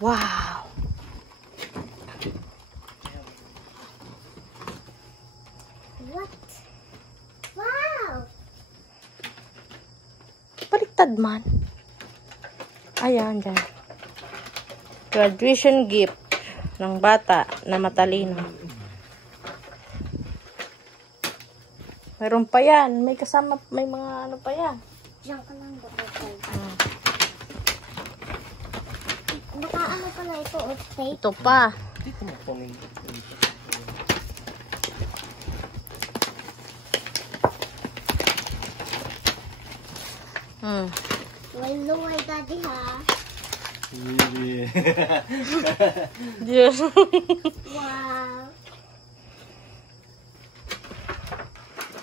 Wow! What? Wow! Baliktad man. Ayan, dyan. Graduation gift ng bata na matalino. Meron pa yan. May kasama, may mga ano pa yan. Diyan ka lang ba? Nakaano pala ito, tape? Ito pa. Dito mo kunin. Luway daddy ha. Yes. Wow.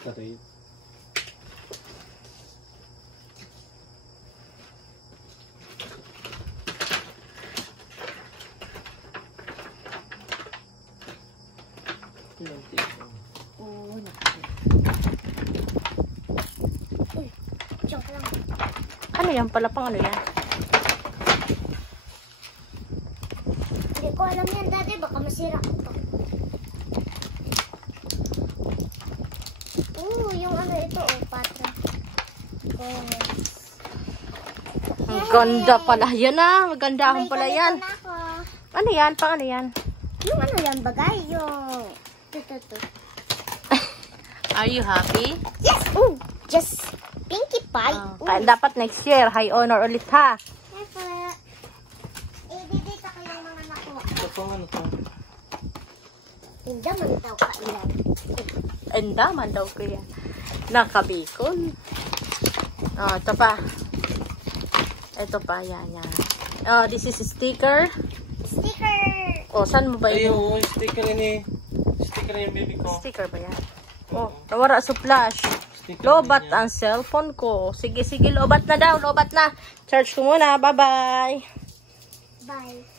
Taray. Oh, uy, diyan ka lang. Ano yan pala pang ano yan? Hindi ko alam yan, daddy. Baka masira ko to. Yung ano ito, patra. Ang ganda pala. Yan na. Maganda akong pala yan. Na ako. Ano yan? Pang ano yan? Yung ano yan, bagay? Yung... Ito. Are you happy? Yes! Ooh! Just Pinkie Pie. Kaya dapat next year. High honor ulit ha. Didita ko yung mga nakuha. Ito pang ano to? Hindi man daw kailan. Endaman daw ko yan. Nakabikon. Oh, ito pa. Ito pa. Yan. Oh, this is a sticker. Sticker! Oh, saan mo ba Ay, yun? oo, sticker yan eh. Sticker yan, baby ko. Sticker ba yan? Oh, nawara sa flash. Sticker Lobat din yan. ang cellphone ko. Sige, lobat na daw. Lobat na. Charge ko muna. Bye-bye. Bye.